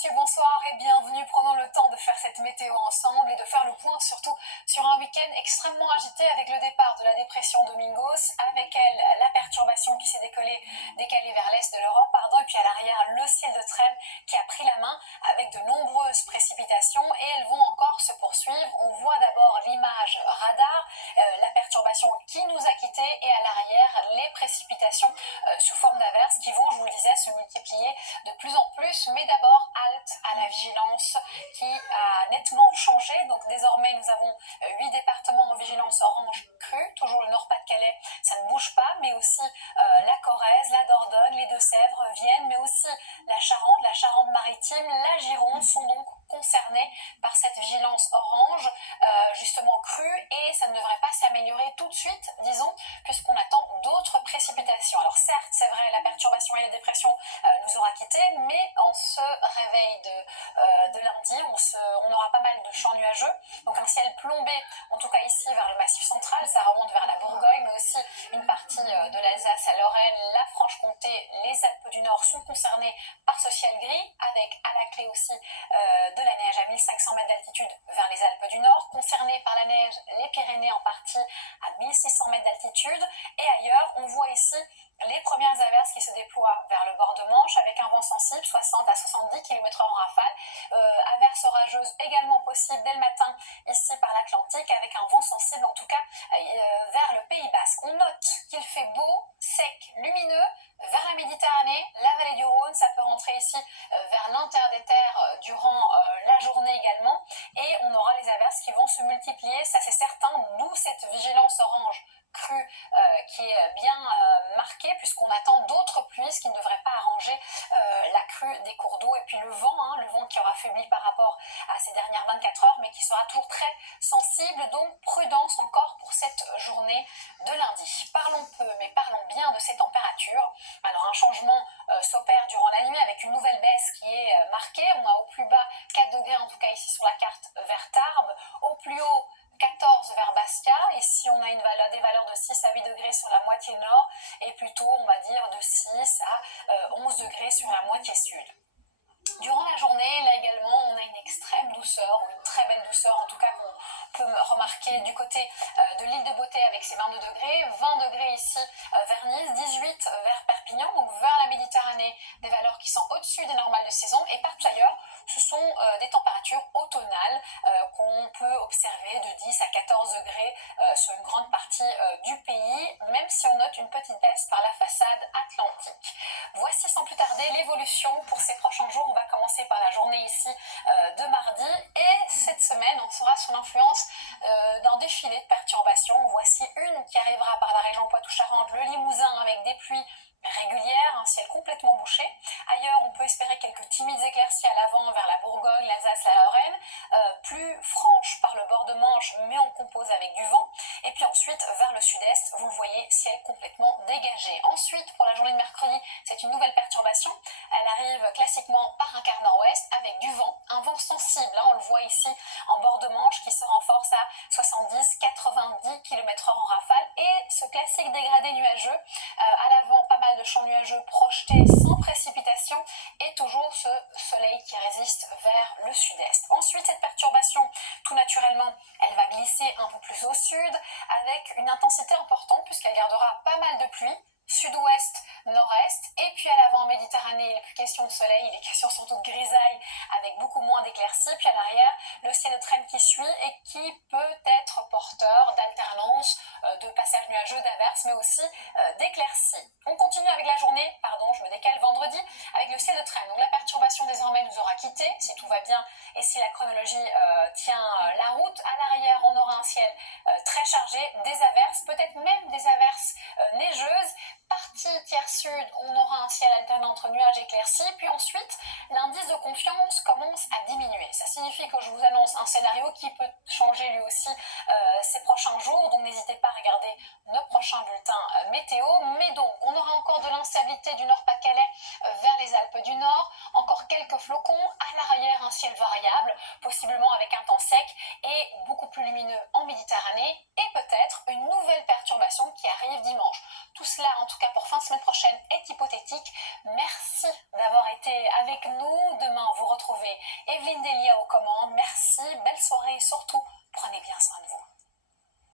messieurs, bonsoir et bienvenue. Prenons le temps de faire cette météo ensemble et de faire le point surtout sur un week-end extrêmement agité avec le départ de la dépression Domingos, avec elle la perturbation qui s'est décalée vers l'est de l'Europe, et puis à l'arrière le ciel de Trême qui a pris la main avec de nombreuses précipitations et elles vont encore se poursuivre. On voit d'abord l'image radar, la perturbation qui nous a quittés et à l'arrière les précipitations sous forme d'averses qui vont, je vous le disais, se multiplier de plus en plus, mais d'abord halte à la vigilance qui a nettement changé. Donc désormais nous avons 8 départements en vigilance orange crue, toujours le Nord-Pas-de-Calais, ça ne bouge pas, mais aussi la Corrèze, la Dordogne, les Deux-Sèvres, Vienne, mais aussi la Charente-Maritime, la Gironde sont donc concernés par cette vigilance orange, justement crue, et ça ne devrait pas s'améliorer tout de suite, disons, puisqu'on attend d'autres précipitations. Alors certes, c'est vrai, la perturbation et la dépression nous aura quittés, mais en ce réveil de lundi, on aura pas mal de champs nuageux, donc un ciel plombé, en tout cas ici vers le Massif central, ça remonte vers la Bourgogne, mais aussi une partie de l'Alsace, la Lorraine, la Franche-Comté, les Alpes du Nord sont concernés par ce ciel gris, avec à la clé aussi de la neige à 1500 mètres d'altitude vers les Alpes du Nord, concernés par la neige les Pyrénées en partie à 1600 mètres d'altitude, et ailleurs on voit ici les premières averses qui se déploient vers le bord de Manche avec un vent sensible, 60 à 70 km/h en rafale. Averses orageuses également possibles dès le matin ici par l'Atlantique avec un vent sensible en tout cas vers le Pays Basque. On note qu'il fait beau, sec, lumineux vers la Méditerranée, la vallée du Rhône, ça peut rentrer ici vers l'inter-des-terres durant la journée également, et on aura les averses qui vont se multiplier, ça c'est certain, d'où cette vigilance orange crue qui est bien marquée, puisqu'on attend d'autres pluies, ce qui ne devrait pas arranger la crue des cours d'eau, et puis le vent qui aura faibli par rapport à ces dernières 24 heures, mais qui sera toujours très sensible, donc prudence encore pour cette journée de lundi. Parlons peu, mais parlons bien de ces températures. Alors un changement s'opère durant la nuit avec une nouvelle baisse qui est marquée. On a au plus bas 4 degrés, en tout cas ici sur la carte, vers Tarbes, au plus haut 14 vers Bastia. Ici on a des valeurs de 6 à 8 degrés sur la moitié nord et plutôt on va dire de 6 à 11 degrés sur la moitié sud. Durant la journée, là également, on a une extrême douceur, ou une très belle douceur en tout cas qu'on peut remarquer du côté de l'île de Beauté avec ses 22 degrés, 20 degrés ici vers Nice, 18 vers Perpignan, donc vers la Méditerranée, des valeurs qui sont au-dessus des normales de saison, et partout ailleurs, ce sont des températures automnales qu'on peut observer de 10 à 14 degrés sur une grande partie du pays, même si on note une petite baisse par la façade atlantique. Voici sans plus tarder l'évolution pour ces prochains jours. On va commencer par la journée ici de mardi, et cette semaine on sera sous l'influence d'un défilé de perturbations. Voici une qui arrivera par la région Poitou-Charentes, le Limousin, avec des pluies régulière, un ciel complètement bouché. Ailleurs, on peut espérer quelques timides éclaircies à l'avant vers la Bourgogne, l'Alsace, la Lorraine, plus franches par le bord de Manche, mais on compose avec du vent. Et puis ensuite, vers le sud-est, vous le voyez, ciel complètement dégagé. Ensuite, pour la journée de mercredi, c'est une nouvelle perturbation. Elle arrive classiquement par un quart nord-ouest avec du vent, un vent sensible, on le voit ici en bord de Manche, qui se renforce à 70-90 km/h en rafale. Et ce classique dégradé nuageux, à l'avant, pas mal de champs nuageux projetés sans précipitation, et toujours ce soleil qui résiste vers le sud-est. Ensuite, cette perturbation, tout naturellement, elle va glisser un peu plus au sud avec une intensité importante puisqu'elle gardera pas mal de pluie, sud-ouest, nord-est, et puis à l'avant en Méditerranée, il n'est plus question de soleil, il est question surtout de grisaille avec beaucoup moins d'éclaircies, puis à l'arrière, le ciel de traîne qui suit et qui peut être porteur d'alternance, de passages nuageux, d'averses, mais aussi d'éclaircies. On continue avec la journée, je me décale, vendredi, avec le ciel de traîne. Donc la perturbation désormais nous aura quitté, si tout va bien et si la chronologie tient la route. À l'arrière, on aura un ciel très chargé, des averses, peut-être même des averses neigeuses. Partie tiers sud, on aura un ciel alternant entre nuages et éclaircies, puis ensuite l'indice de confiance commence à diminuer. Ça signifie que je vous annonce un scénario qui peut changer lui aussi ces prochains jours, donc n'hésitez pas à regarder nos prochains bulletins météo. Mais donc on aura encore de l'instabilité du Nord-Pas-de-Calais vers les Alpes du Nord, encore quelques flocons, à l'arrière un ciel variable, possiblement avec un temps sec et beaucoup plus lumineux en Méditerranée, et peut-être une nouvelle perturbation qui arrive dimanche. Tout cela en tout cas pour fin de semaine prochaine est hypothétique. Merci d'avoir été avec nous. Demain vous retrouvez Evelyne Delia aux commandes.